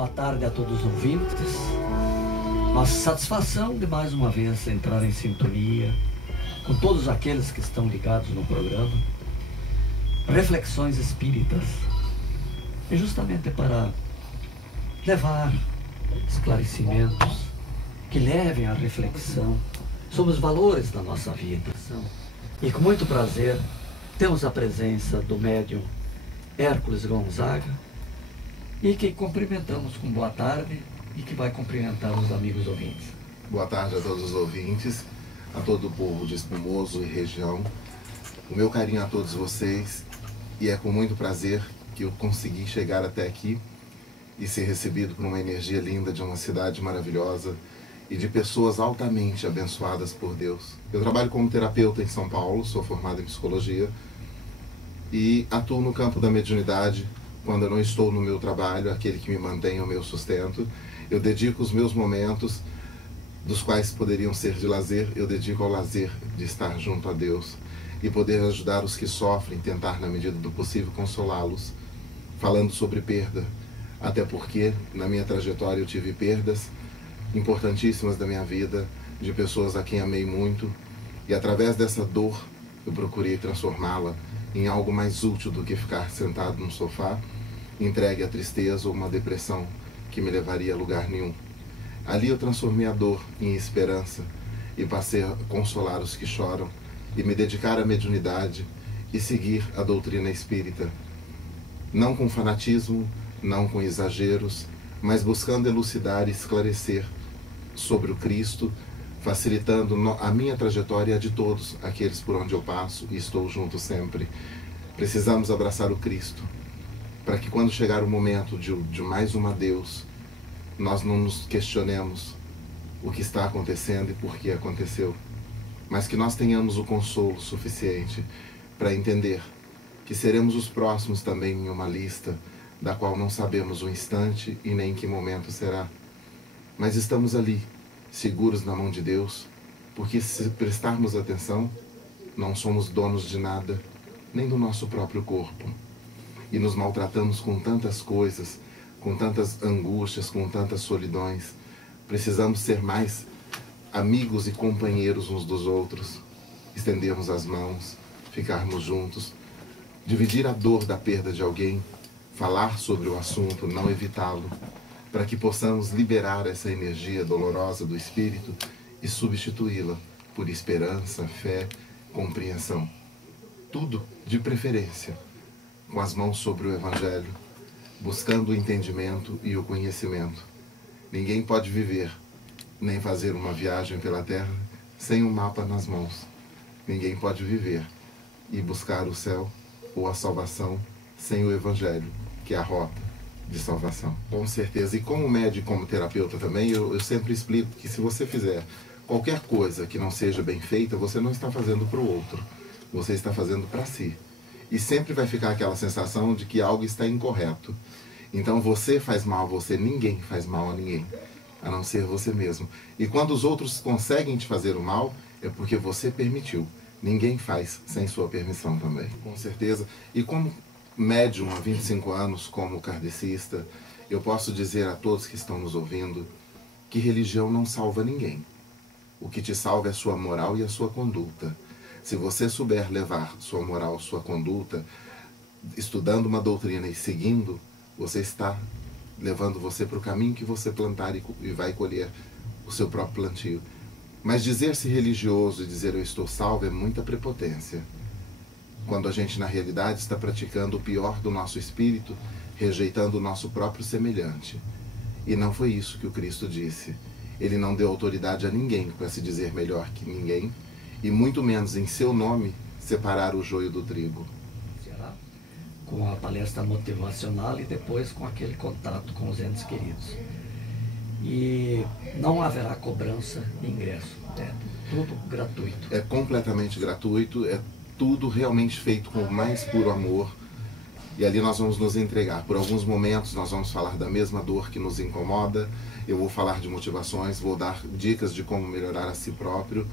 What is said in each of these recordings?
Boa tarde a todos os ouvintes. Nossa satisfação de mais uma vez entrar em sintonia com todos aqueles que estão ligados no programa Reflexões Espíritas. E justamente para levar esclarecimentos que levem à reflexão sobre os valores da nossa vida. E com muito prazer temos a presença do médium Hércules Gonzaga, e que cumprimentamos com boa tarde e que vai cumprimentar os amigos ouvintes. Boa tarde a todos os ouvintes, a todo o povo de Espumoso e região. O meu carinho a todos vocês, e é com muito prazer que eu consegui chegar até aqui e ser recebido por uma energia linda de uma cidade maravilhosa e de pessoas altamente abençoadas por Deus. Eu trabalho como terapeuta em São Paulo, sou formado em psicologia e atuo no campo da mediunidade. Quando eu não estou no meu trabalho, aquele que me mantém o meu sustento, eu dedico os meus momentos, dos quais poderiam ser de lazer, eu dedico ao lazer de estar junto a Deus e poder ajudar os que sofrem, tentar na medida do possível consolá-los, falando sobre perda, até porque na minha trajetória eu tive perdas importantíssimas da minha vida, de pessoas a quem amei muito, e através dessa dor eu procurei transformá-la em algo mais útil do que ficar sentado no sofá, entregue à tristeza ou uma depressão que me levaria a lugar nenhum. Ali eu transformei a dor em esperança e passei a consolar os que choram e me dedicar à mediunidade e seguir a doutrina espírita. Não com fanatismo, não com exageros, mas buscando elucidar e esclarecer sobre o Cristo, facilitando a minha trajetória e a de todos aqueles por onde eu passo e estou junto sempre. Precisamos abraçar o Cristo, para que quando chegar o momento de mais um adeus, nós não nos questionemos o que está acontecendo e por que aconteceu, mas que nós tenhamos o consolo suficiente para entender que seremos os próximos também em uma lista da qual não sabemos o instante e nem em que momento será. Mas estamos ali, seguros na mão de Deus, porque se prestarmos atenção, não somos donos de nada, nem do nosso próprio corpo. E nos maltratamos com tantas coisas, com tantas angústias, com tantas solidões. Precisamos ser mais amigos e companheiros uns dos outros, estendermos as mãos, ficarmos juntos, dividir a dor da perda de alguém, falar sobre o assunto, não evitá-lo, para que possamos liberar essa energia dolorosa do espírito e substituí-la por esperança, fé, compreensão. Tudo, de preferência, com as mãos sobre o Evangelho, buscando o entendimento e o conhecimento. Ninguém pode viver, nem fazer uma viagem pela Terra sem um mapa nas mãos. Ninguém pode viver e buscar o céu ou a salvação sem o Evangelho, que é a rota de salvação. Com certeza. E como médico, como terapeuta também, eu sempre explico que se você fizer qualquer coisa que não seja bem feita, você não está fazendo para o outro, você está fazendo para si. E sempre vai ficar aquela sensação de que algo está incorreto. Então você faz mal a você, ninguém faz mal a ninguém, a não ser você mesmo. E quando os outros conseguem te fazer o mal, é porque você permitiu. Ninguém faz sem sua permissão também, com certeza. E como médium há 25 anos, como kardecista, eu posso dizer a todos que estão nos ouvindo que religião não salva ninguém. O que te salva é a sua moral e a sua conduta. Se você souber levar sua moral, sua conduta, estudando uma doutrina e seguindo, você está levando você para o caminho que você plantar e vai colher o seu próprio plantio. Mas dizer-se religioso e dizer eu estou salvo é muita prepotência, quando a gente na realidade está praticando o pior do nosso espírito, rejeitando o nosso próprio semelhante. E não foi isso que o Cristo disse. Ele não deu autoridade a ninguém para se dizer melhor que ninguém, e muito menos em seu nome separar o joio do trigo. Será? Com a palestra motivacional e depois com aquele contato com os entes queridos. E não haverá cobrança de ingresso, é tudo gratuito. É completamente gratuito, é tudo realmente feito com o mais puro amor. E ali nós vamos nos entregar. Por alguns momentos nós vamos falar da mesma dor que nos incomoda, eu vou falar de motivações, vou dar dicas de como melhorar a si próprio.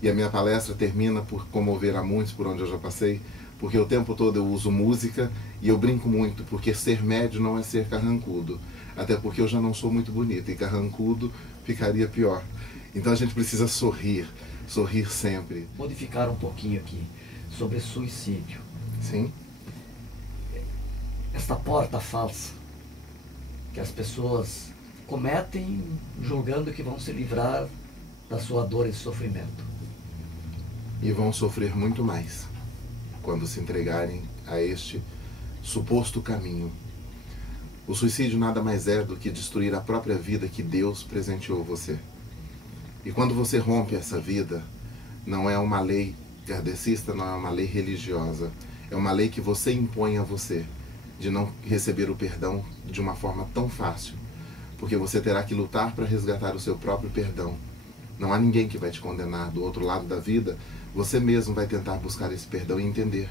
E a minha palestra termina por comover a muitos por onde eu já passei, porque o tempo todo eu uso música e eu brinco muito, porque ser médio não é ser carrancudo, até porque eu já não sou muito bonito e carrancudo ficaria pior. Então a gente precisa sorrir, sorrir sempre. Modificar um pouquinho aqui sobre suicídio. Sim? Esta porta falsa que as pessoas cometem julgando que vão se livrar da sua dor e sofrimento. E vão sofrer muito mais quando se entregarem a este suposto caminho. O suicídio nada mais é do que destruir a própria vida que Deus presenteou você. E quando você rompe essa vida, não é uma lei kardecista, não é uma lei religiosa, é uma lei que você impõe a você, de não receber o perdão de uma forma tão fácil, porque você terá que lutar para resgatar o seu próprio perdão. Não há ninguém que vai te condenar. Do outro lado da vida, você mesmo vai tentar buscar esse perdão e entender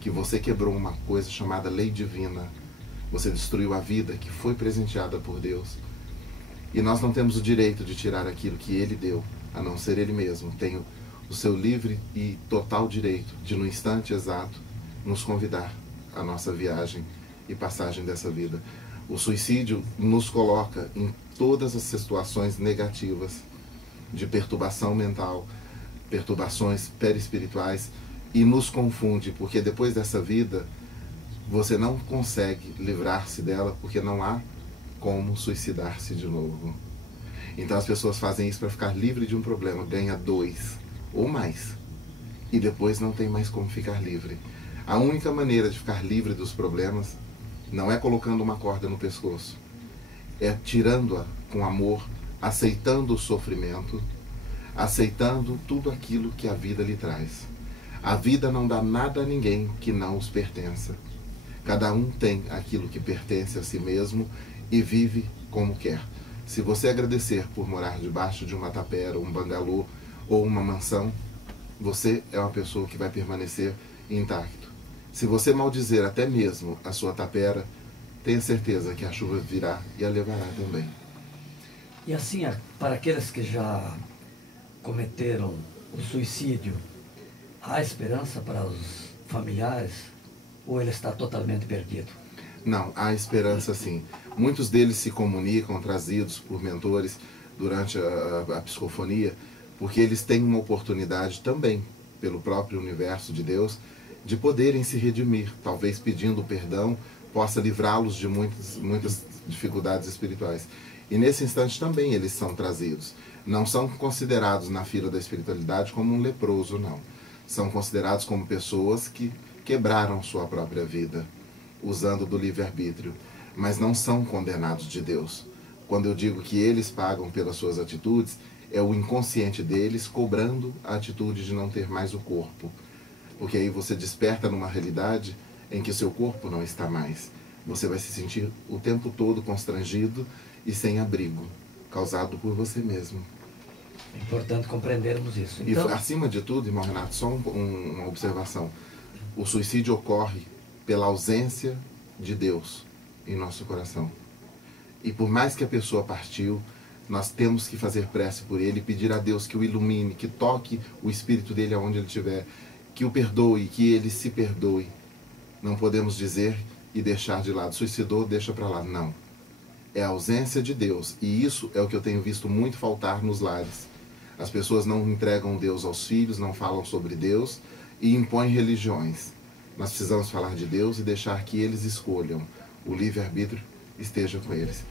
que você quebrou uma coisa chamada lei divina. Você destruiu a vida que foi presenteada por Deus. E nós não temos o direito de tirar aquilo que Ele deu, a não ser Ele mesmo. Tem o seu livre e total direito de, no instante exato, nos convidar à nossa viagem e passagem dessa vida. O suicídio nos coloca em todas as situações negativas de perturbação mental, perturbações perispirituais, e nos confunde, porque depois dessa vida você não consegue livrar-se dela, porque não há como suicidar-se de novo. Então as pessoas fazem isso para ficar livre de um problema, ganha 2 ou mais, e depois não tem mais como ficar livre. A única maneira de ficar livre dos problemas não é colocando uma corda no pescoço, é tirando-a com amor, aceitando o sofrimento, aceitando tudo aquilo que a vida lhe traz. A vida não dá nada a ninguém que não os pertença. Cada um tem aquilo que pertence a si mesmo e vive como quer. Se você agradecer por morar debaixo de uma tapera, um bangalô ou uma mansão, você é uma pessoa que vai permanecer intacto. Se você maldizer até mesmo a sua tapera, tenha certeza que a chuva virá e a levará também. E assim, para aqueles que já cometeram o suicídio, há esperança para os familiares ou ele está totalmente perdido? Não, há esperança sim. Muitos deles se comunicam, trazidos por mentores durante a psicofonia, porque eles têm uma oportunidade também, pelo próprio universo de Deus, de poderem se redimir, talvez pedindo perdão, possa livrá-los de muitas dificuldades espirituais. E nesse instante também eles são trazidos. Não são considerados na fila da espiritualidade como um leproso, não. São considerados como pessoas que quebraram sua própria vida, usando do livre-arbítrio, mas não são condenados de Deus. Quando eu digo que eles pagam pelas suas atitudes, é o inconsciente deles cobrando a atitude de não ter mais o corpo. Porque aí você desperta numa realidade em que seu corpo não está mais. Você vai se sentir o tempo todo constrangido e sem abrigo, causado por você mesmo. É importante compreendermos isso. Então, E acima de tudo, irmão Renato, só uma observação. O suicídio ocorre pela ausência de Deus em nosso coração. E por mais que a pessoa partiu, nós temos que fazer prece por ele, pedir a Deus que o ilumine, que toque o espírito dele aonde ele estiver, que o perdoe, que ele se perdoe. Não podemos dizer e deixar de lado. Suicidou, deixa para lá. Não. É a ausência de Deus. E isso é o que eu tenho visto muito faltar nos lares. As pessoas não entregam Deus aos filhos, não falam sobre Deus e impõem religiões. Nós precisamos falar de Deus e deixar que eles escolham. O livre-arbítrio esteja com eles.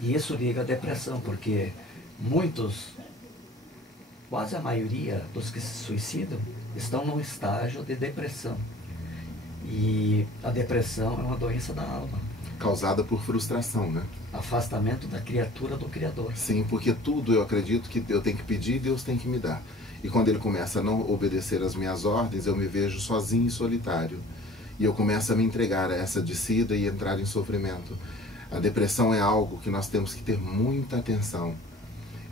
E isso liga à depressão, porque muitos, quase a maioria dos que se suicidam, estão num estágio de depressão. E a depressão é uma doença da alma. Causada por frustração, né? Afastamento da criatura do Criador. Sim, porque tudo eu acredito que eu tenho que pedir e Deus tem que me dar. E quando ele começa a não obedecer às minhas ordens, eu me vejo sozinho e solitário. E eu começo a me entregar a essa descida e entrar em sofrimento. A depressão é algo que nós temos que ter muita atenção.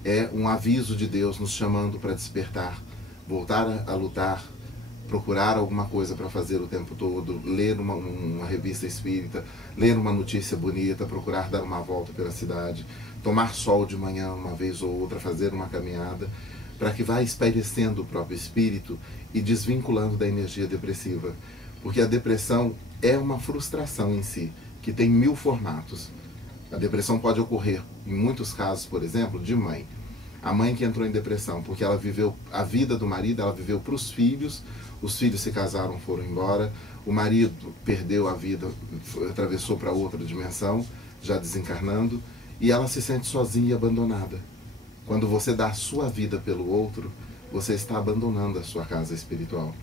É um aviso de Deus nos chamando para despertar, voltar a lutar, procurar alguma coisa para fazer o tempo todo, ler uma revista espírita, ler uma notícia bonita, procurar dar uma volta pela cidade, tomar sol de manhã uma vez ou outra, fazer uma caminhada, para que vá espairecendo o próprio espírito e desvinculando da energia depressiva. Porque a depressão é uma frustração em si, que tem 1000 formatos. A depressão pode ocorrer, em muitos casos, por exemplo, de mãe. A mãe que entrou em depressão porque ela viveu a vida do marido, ela viveu para os filhos se casaram, foram embora, o marido perdeu a vida, atravessou para outra dimensão, já desencarnando, e ela se sente sozinha e abandonada. Quando você dá a sua vida pelo outro, você está abandonando a sua casa espiritual.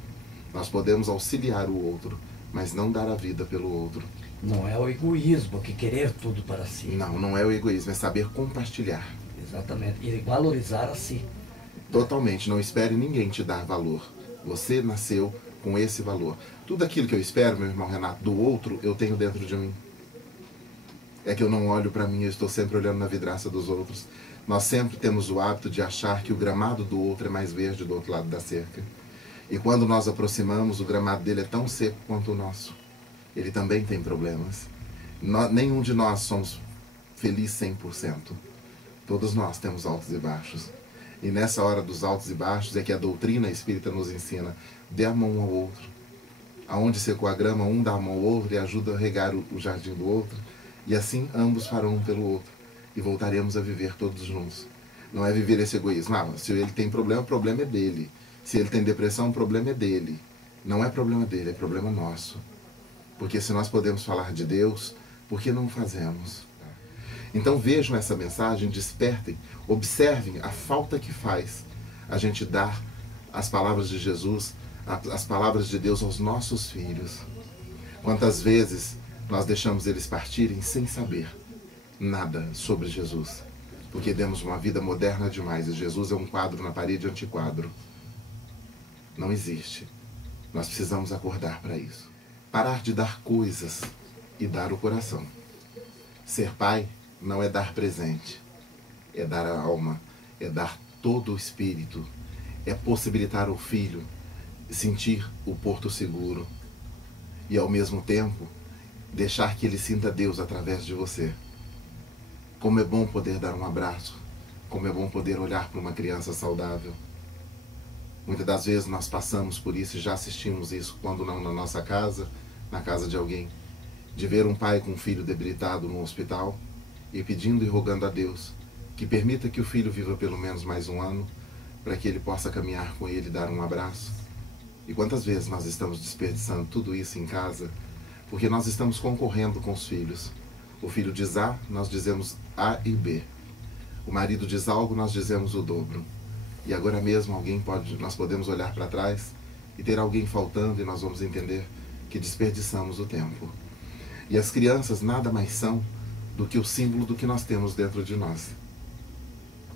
Nós podemos auxiliar o outro, mas não dar a vida pelo outro. Não é o egoísmo que querer tudo para si. Não, não é o egoísmo, é saber compartilhar. Exatamente, e valorizar a si. Totalmente, não espere ninguém te dar valor. Você nasceu com esse valor. Tudo aquilo que eu espero, meu irmão Renato, do outro, eu tenho dentro de mim. É que eu não olho para mim, eu estou sempre olhando na vidraça dos outros. Nós sempre temos o hábito de achar que o gramado do outro é mais verde do outro lado da cerca. E quando nós aproximamos, o gramado dele é tão seco quanto o nosso. Ele também tem problemas. Nenhum de nós somos felizes 100%. Todos nós temos altos e baixos. E nessa hora dos altos e baixos é que a doutrina espírita nos ensina: dê a mão ao outro. Aonde secou a grama, um dá a mão ao outro e ajuda a regar o jardim do outro. E assim ambos farão um pelo outro. E voltaremos a viver todos juntos. Não é viver esse egoísmo. Ah, se ele tem problema, o problema é dele. Se ele tem depressão, o problema é dele. Não é problema dele, é problema nosso. Porque se nós podemos falar de Deus, por que não fazemos? Então vejam essa mensagem, despertem, observem a falta que faz a gente dar as palavras de Jesus, as palavras de Deus aos nossos filhos. Quantas vezes nós deixamos eles partirem sem saber nada sobre Jesus, porque demos uma vida moderna demais e Jesus é um quadro na parede antiquadro. Não existe. Nós precisamos acordar para isso. Parar de dar coisas e dar o coração. Ser pai não é dar presente, é dar a alma, é dar todo o espírito, é possibilitar ao filho sentir o porto seguro e, ao mesmo tempo, deixar que ele sinta Deus através de você. Como é bom poder dar um abraço, como é bom poder olhar para uma criança saudável. Muitas das vezes nós passamos por isso e já assistimos isso, quando não na nossa casa, na casa de alguém, de ver um pai com um filho debilitado no hospital e pedindo e rogando a Deus que permita que o filho viva pelo menos mais um ano, para que ele possa caminhar com ele e dar um abraço. E quantas vezes nós estamos desperdiçando tudo isso em casa, porque nós estamos concorrendo com os filhos. O filho diz A, nós dizemos A e B. O marido diz algo, nós dizemos o dobro. E agora mesmo nós podemos olhar para trás e ter alguém faltando e nós vamos entender que desperdiçamos o tempo. E as crianças nada mais são do que o símbolo do que nós temos dentro de nós.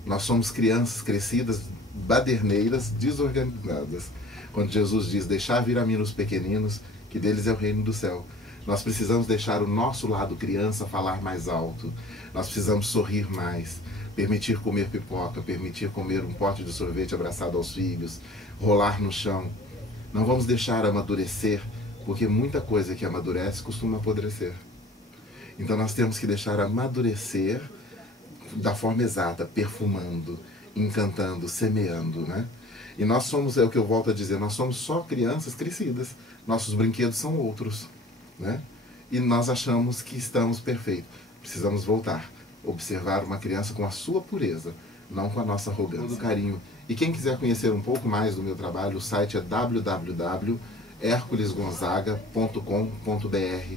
Nós somos crianças crescidas, baderneiras, desorganizadas. Quando Jesus diz: deixar vir a mim os pequeninos, que deles é o reino do céu. Nós precisamos deixar o nosso lado criança falar mais alto. Nós precisamos sorrir mais, permitir comer pipoca, permitir comer um pote de sorvete abraçado aos filhos, rolar no chão. Não vamos deixar amadurecer, porque muita coisa que amadurece costuma apodrecer. Então nós temos que deixar amadurecer da forma exata, perfumando, encantando, semeando, né? E nós somos, é o que eu volto a dizer, nós somos só crianças crescidas. Nossos brinquedos são outros, né? E nós achamos que estamos perfeitos. Precisamos voltar, observar uma criança com a sua pureza, não com a nossa arrogância. Todo carinho. E quem quiser conhecer um pouco mais do meu trabalho, o site é www.herculesgonzaga.com.br,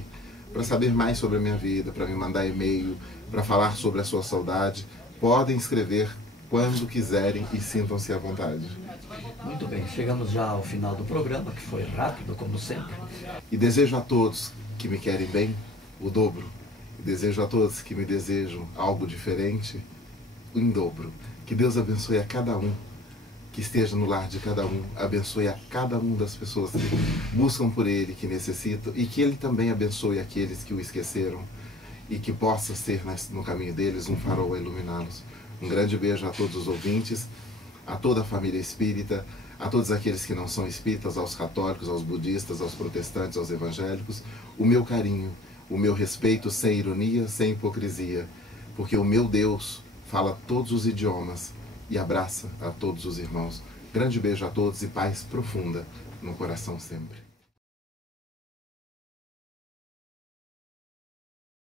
para saber mais sobre a minha vida, para me mandar e-mail, para falar sobre a sua saudade. Podem escrever quando quiserem e sintam-se à vontade. Muito bem, chegamos já ao final do programa, que foi rápido, como sempre. E desejo a todos que me querem bem o dobro. E desejo a todos que me desejam algo diferente em dobro. Que Deus abençoe a cada um que esteja no lar de cada um, abençoe a cada um das pessoas que buscam por Ele, que necessitam, e que Ele também abençoe aqueles que o esqueceram, e que possa ser no caminho deles um farol a iluminá-los. Um grande beijo a todos os ouvintes, a toda a família espírita, a todos aqueles que não são espíritas, aos católicos, aos budistas, aos protestantes, aos evangélicos, o meu carinho, o meu respeito sem ironia, sem hipocrisia, porque o meu Deus fala todos os idiomas e abraça a todos os irmãos. Grande beijo a todos e paz profunda no coração sempre.